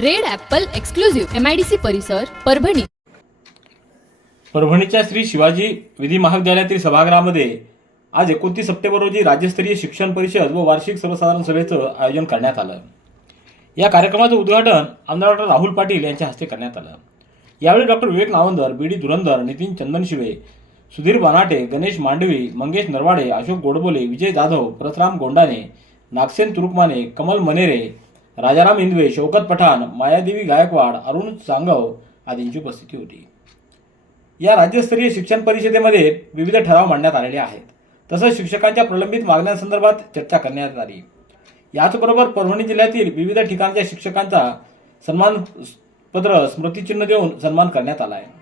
Red apple exclusive MIDC परिसर परभणी. परभणीच्या श्री शिवाजी विधी महाविद्यालयातील सभागृहामध्ये आज एकोणतीस सप्टेंबर रोजी राज्यस्तरीय शिक्षण परिषद व वार्षिक सर्वसाधारण सभेचं आयोजन करण्यात आलं. या कार्यक्रमाचं उद्घाटन आमदार डॉक्टर राहुल पाटील यांच्या हस्ते करण्यात आलं. यावेळी doctor Vivek Navandar B D Dhurandhar Nitin Chandanshive Sudhir Banate Ganesh Mandavi Mangesh Narwade Ashok Godbole Vijay Jadhav Parasram Gondane Nagsen Turukmane Kamal Manere Rajaram Indave Shaukat Pathan Mayadevi Gaikwad Arun Sangav आदींची उपस्थिती होती. या राज्यस्तरीय शिक्षण परिषदेमध्ये विविध ठराव मांडण्यात आलेले आहेत. तसंच शिक्षकांच्या प्रलंबित मागण्यांसंदर्भात चर्चा करण्यात आली. याचबरोबर परभणी जिल्ह्यातील विविध ठिकाणच्या शिक्षकांचा सन्मान पत्र स्मृतिचिन्ह देऊन सन्मान करण्यात आला आहे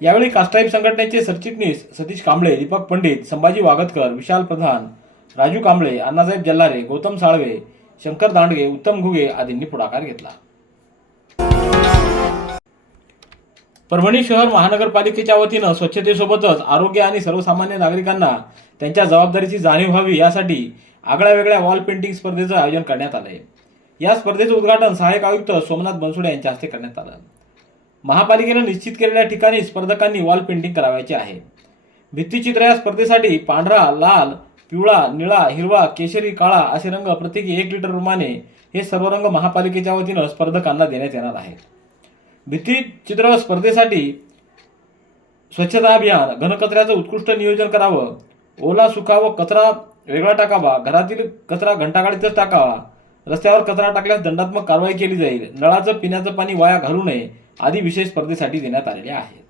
यावेळी कास्टाईप संघटनेचे सरचिटणीस सतीश कांबळे दीपक पंडित संभाजी वागतकर विशाल प्रधान राजू कांबळे अण्णासाहेब जल्लारे गौतम साळवे शंकर दांडगे उत्तम घुगे आदींनी पुढाकार घेतला. परभणी शहर महानगरपालिकेच्या वतीनं स्वच्छतेसोबतच आरोग्य आणि सर्वसामान्य नागरिकांना त्यांच्या जबाबदारीची जाणीव व्हावी यासाठी आगळ्या वेगळ्या वॉल पेंटिंग स्पर्धेचं आयोजन करण्यात आलंय. या स्पर्धेचं उद्घाटन सहाय्यक आयुक्त सोमनाथ बनसोडे यांच्या हस्ते करण्यात आलं. महापालिकेनं निश्चित केलेल्या ठिकाणी स्पर्धकांनी वॉल पेंटिंग करावायचे आहे. भित्तिचित्र या स्पर्धेसाठी पांढरा लाल पिवळा निळा हिरवा केशरी काळा असे रंग प्रत्येकी एक लिटर रुमाने हे सर्व रंग महापालिकेच्या वतीनं स्पर्धकांना देण्यात येणार आहेत. भित्तिचित्र स्पर्धेसाठी स्वच्छता अभियान घनकचऱ्याचं उत्कृष्ट नियोजन करावं ओला सुकावं कचरा वेगळा टाकावा घरातील कचरा घंटागाडीतच टाकावा रस्त्यावर कचरा टाकल्यास दंडात्मक कारवाई केली जाईल नळाचं पिण्याचं पाणी वाया घालू नये आदी विशेष स्पर्धेसाठी देण्यात आलेले आहेत.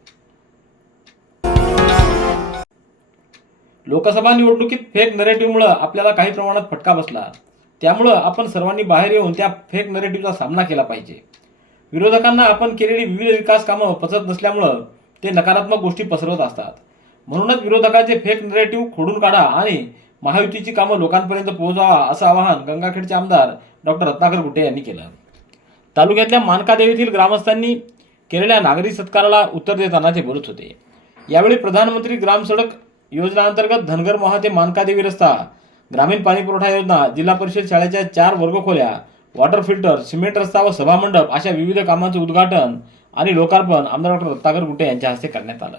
लोकसभा निवडणुकीत फेक नरेटिव्हमुळं आपल्याला काही प्रमाणात फटका बसला. त्यामुळं आपण सर्वांनी बाहेर येऊन त्या फेक नरेटिव्हचा सामना केला पाहिजे. विरोधकांना आपण केलेली विविध विकास कामं पचत नसल्यामुळं ते नकारात्मक गोष्टी पसरवत असतात. म्हणूनच विरोधकांचे फेक नरेटिव्ह खोडून काढा आणि महायुतीची कामं लोकांपर्यंत पोहोचवा असं आवाहन गंगाखेडचे आमदार डॉक्टर रत्नाकर गुट्टे यांनी केलं. तालुक्यातल्या मानकादेवीतील ग्रामस्थांनी केलेल्या नागरी सत्काराला उत्तर देताना ते बोलत होते. यावेळी प्रधानमंत्री ग्रामसडक सडक योजनांतर्गत धनगर मोहा ते मानकादेवी रस्ता ग्रामीण पाणी पुरवठा योजना जिल्हा परिषद शाळेच्या चार वर्गखोल्या वॉटर फिल्टर सिमेंट रस्ता व सभामंडप अशा विविध कामांचं उद्घाटन आणि लोकार्पण आमदार डॉक्टर रत्नाकर गुट्टे यांच्या हस्ते करण्यात आलं.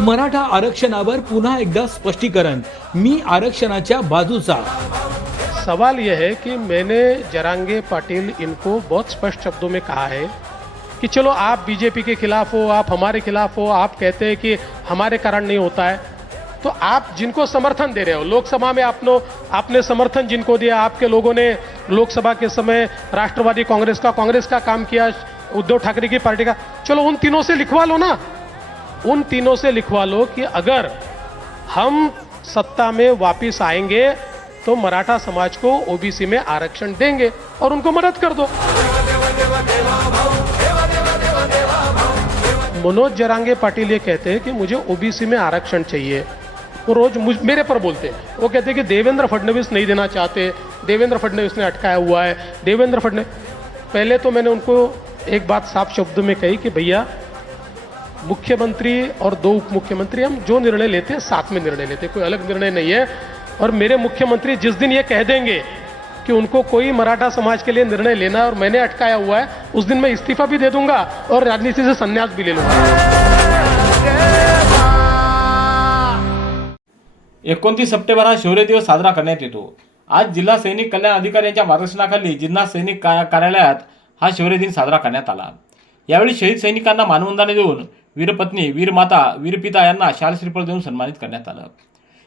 मराठा आरक्षणावर पुन्हा एकदा स्पष्टीकरण मी आरक्षणाच्या बाजूचा. सवाल यह है कि मैंने जरांगे पाटिल इनको बहुत स्पष्ट शब्दों में कहा है कि चलो आप बीजेपी के खिलाफ हो, आप हमारे खिलाफ हो, आप कहते हैं कि हमारे कारण नहीं होता है। तो आप जिनको समर्थन दे रहे हो, लोकसभा में आपने आपने समर्थन जिनको दिया, आपके लोगों ने लोकसभा के समय राष्ट्रवादी कांग्रेस का कांग्रेस का काम किया, उद्धव ठाकरे की पार्टी का। चलो उन तीनों से लिखवा लो ना। उन तीनों से लिखवा लो कि अगर हम सत्ता में वापस आएँगे तो मराठा समाज को ओबीसी में आरक्षण देंगे और उनको मदद कर दो। मनोज जरांगे पाटिल ये कहते हैं कि मुझे ओबीसी में आरक्षण चाहिए। वो रोज मुझ मेरे पर बोलते हैं। वो कहते हैं कि देवेंद्र फडणवीस नहीं देना चाहते। देवेंद्र फडणवीस ने अटकाया हुआ है। देवेंद्र फडणवीस पहले तो मैंने उनको एक बात साफ़ शब्द में कही कि भैया, मुख्यमंत्री और दो उप मुख्यमंत्री हम जो निर्णय लेते हैं, साथ में निर्णय लेते हैं। कोई अलग निर्णय नहीं है। और मेरे मुख्यमंत्री जिस दिन ये कह देंगे कि उनको कोई मराठा समाज के लिए निर्णय लेना है और मैंने अटकाया हुआ है उस दिन मैं इस्तीफा भी दे दूंगा और राजनीति से संन्यास भी ले लूंगा। एकोणतीस सप्टेंबर हा शौर्य दिवस साजरा करण्यात येतो. आज जिल्हा सैनिक कल्याण अधिकारी यांच्या मार्गदर्शनाखाली जिल्हा सैनिक का- कार्यालयात हा शौर्य दिन साजरा करण्यात आला. यावेळी शहीद सैनिकांना मानवंदना देऊन वीरपत्नी वीरमाता वीरपिता यांना शाल श्रीफळ देऊन सन्मानित करण्यात आलं.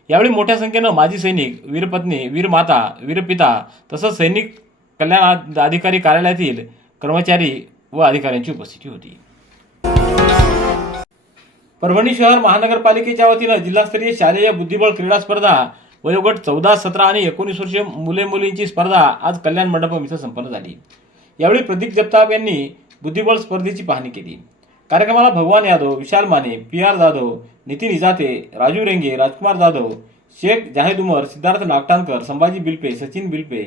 यावेळी मोठ्या संख्येनं माजी सैनिक वीरपत्नी वीरमाता वीरपिता तसंच सैनिक कल्याण अधिकारी कार्यालयातील कर्मचारी व अधिकाऱ्यांची उपस्थिती होती. परभणी शहर महानगरपालिकेच्या वतीनं जिल्हास्तरीय शालेय बुद्धिबळ क्रीडा स्पर्धा वयोगट चौदा सतरा आणि एकोणीस वर्षीय मुले मुलींची स्पर्धा आज कल्याण मंडपम इथं संपन्न झाली. यावेळी प्रदीप जगताप यांनी बुद्धिबळ स्पर्धेची पाहणी केली. कार्यक्रमाला भगवान यादव विशाल माने पी आर जाधव नितीन इजाते राजू रेंगे राजकुमार जाधव शेख जाहेद उमर सिद्धार्थ नागटांकर संभाजी बिल्पे सचिन बिल्पे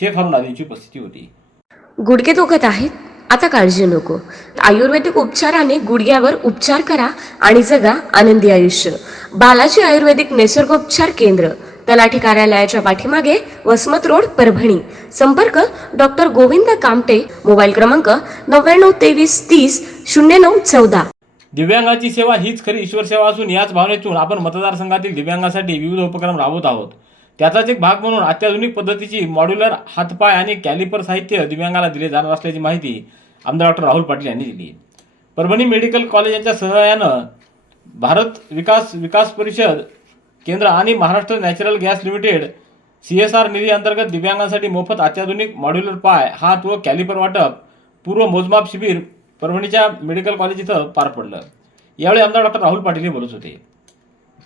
शेख हरुण आदींची उपस्थिती होती. गुडघे दुखत आहेत? आता काळजी नको. आयुर्वेदिक उपचाराने गुडघ्यावर उपचार करा आणि जगा आनंदी आयुष्य. बालाजी आयुर्वेदिक निसर्गोपचार केंद्र. तलाठी कार्यालयाच्या पाठीमागे वसमत रोड परभणी. संपर्क डॉक्टर गोविंद कामटे मोबाईल क्रमांक नव्याण्णव तेवीस तीस शून्य नऊ चौदा. दिव्यांगाची सेवा हीच खरी ईश्वर सेवा असून याच भावनेतून आपण मतदारसंघातील दिव्यांगासाठी विविध उपक्रम राबवत आहोत. त्याचाच एक भाग म्हणून अत्याधुनिक पद्धतीची मॉड्युलर हातपाय आणि कॅलिपर साहित्य दिव्यांगाला दिले जाणार असल्याची माहिती आमदार डॉक्टर राहुल पाटील यांनी दिली. परभणी मेडिकल कॉलेज यांच्या सहयानं भारत विकास विकास परिषद केंद्र आणि Maharashtra natural gas limited C S R निधी अंतर्गत दिव्यांगांसाठी मोफत अत्याधुनिक मॉड्युलर पाय हात व कॅलिपर वाटप पूर्व मोजमाप शिबिर परभणीच्या मेडिकल कॉलेज इथं पार पडलं. यावेळी आमदार डॉक्टर राहुल पाटील हे बोलत होते.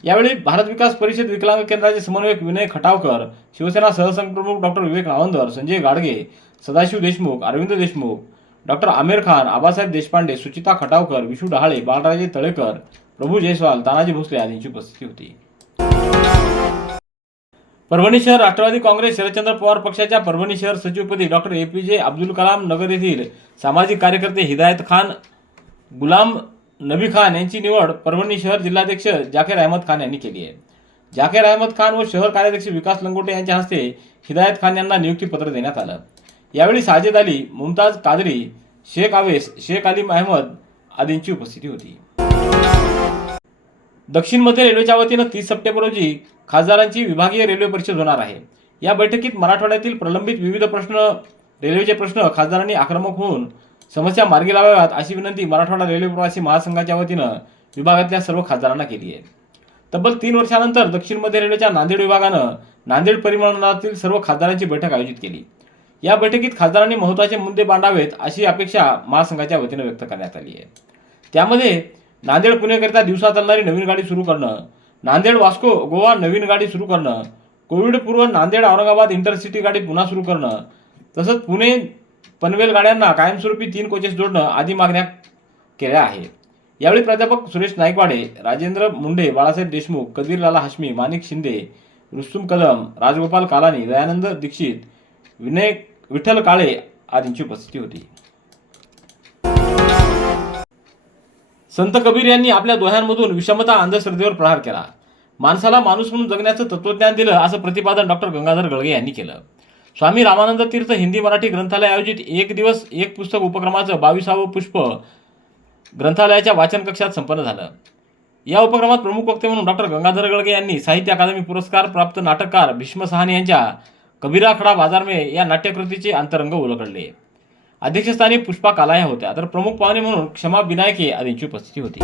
यावेळी भारत विकास परिषद विकलांग केंद्राचे समन्वयक विनय खटावकर शिवसेना सहसंप्रमुख डॉक्टर विवेक नावंदर संजय गाडगे सदाशिव देशमुख अरविंद देशमुख डॉक्टर आमिर खान आबासाहेब देशपांडे सुचिता खटावकर विशू डहाळे बाळराजे तळेकर प्रभू जयस्वाल तानाजी भोसले आदींची उपस्थिती होती. परभणी शहर राष्ट्रवादी काँग्रेस शरदचंद्र पवार पक्षाच्या परभणी शहर सचिवपदी डॉक्टर ए पी जे अब्दुल कलाम नगर येथील सामाजिक कार्यकर्ते हिदायत खान गुलाम नबी खान यांची निवड परभणी शहर जिल्हाध्यक्ष जाकेर अहमद खान यांनी केली आहे. जाकेर अहमद खान व शहर कार्याध्यक्ष विकास लंगोटे यांच्या हस्ते हिदायत खान यांना नियुक्तीपत्र देण्यात आलं. यावेळी साजिद अली मुमताज कादरी शेख आवेस शेख अलीम अहमद आदींची उपस्थिती होती. दक्षिण मध्य रेल्वेच्या वतीनं तीस सप्टेंबर रोजी खासदारांची विभागीय रेल्वे परिषद होणार आहे. या बैठकीत मराठवाड्यातील प्रलंबित विविध प्रश्न रेल्वेचे प्रश्न खासदारांनी आक्रमक होऊन समस्या मार्गी लावाव्यात अशी विनंती मराठवाडा रेल्वे प्रवासी महासंघाच्या वतीनं विभागातल्या सर्व खासदारांना केली आहे. तब्बल तीन वर्षानंतर दक्षिण मध्य रेल्वेच्या नांदेड विभागानं नांदेड परिमंडळातील सर्व खासदारांची बैठक आयोजित केली. या बैठकीत खासदारांनी महत्त्वाचे मुद्दे मांडावेत अशी अपेक्षा महासंघाच्या वतीनं व्यक्त करण्यात आली आहे. त्यामध्ये नांदेड पुणेकरिता दिवसा चालणारी नवीन गाडी सुरू करणं. नांदेड वास्को गोवा नवीन गाडी सुरू करणं. कोविडपूर्व नांदेड औरंगाबाद इंटरसिटी गाडी पुन्हा सुरू करणं. तसंच पुणे पनवेल गाड्यांना कायमस्वरूपी तीन कोचेस जोडणं आदी मागण्या केल्या आहेत. यावेळी प्राध्यापक सुरेश नाईकवाडे राजेंद्र मुंडे बाळासाहेब देशमुख कदीरलाला हाशमी माणिक शिंदे रुस्तुम कदम राजगोपाल कालानी दयानंद दीक्षित विनय विठ्ठल काळे आदींची उपस्थिती होती. संत कबीर यांनी आपल्या दोह्यांमधून विषमता अंधश्रद्धेवर प्रहार केला. माणसाला माणूस म्हणून जगण्याचं तत्वज्ञान दिलं असं प्रतिपादन डॉक्टर गंगाधर गळगे यांनी केलं. स्वामी रामानंद तीर्थ हिंदी मराठी ग्रंथालय आयोजित एक दिवस एक पुस्तक उपक्रमाचं बावीसावं पुष्प ग्रंथालयाच्या वाचन कक्षात संपन्न झालं. या उपक्रमात प्रमुख वक्ते म्हणून डॉक्टर गंगाधर गळगे यांनी साहित्य अकादमी पुरस्कार प्राप्त नाटककार भीष्म सहानी यांच्या कबीरा खडा बाजारमे या नाट्यकृतीचे अंतरंग उलगडले. अध्यक्षस्थानी पुष्पा कालाया होत्या. तर प्रमुख पाहुणे म्हणून क्षमा विनायके आदींची उपस्थिती होती.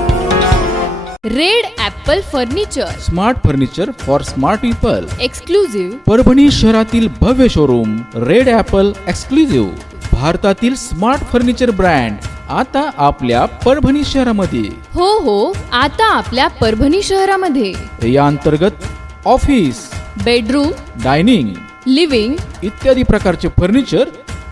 Red Apple furniture. Smart furniture for smart people. Exclusive Parbhani शहरातील भव्य शोरूम रेड ॲपल एक्सक्लुझिव्ह. भारतातील स्मार्ट फर्निचर ब्रँड आता आपल्या परभणी शहरामध्ये. हो हो आता आपल्या परभणी शहरामध्ये. या अंतर्गत ऑफिस बेडरूम डायनिंग लिव्हिंग इत्यादी प्रकारचे फर्निचर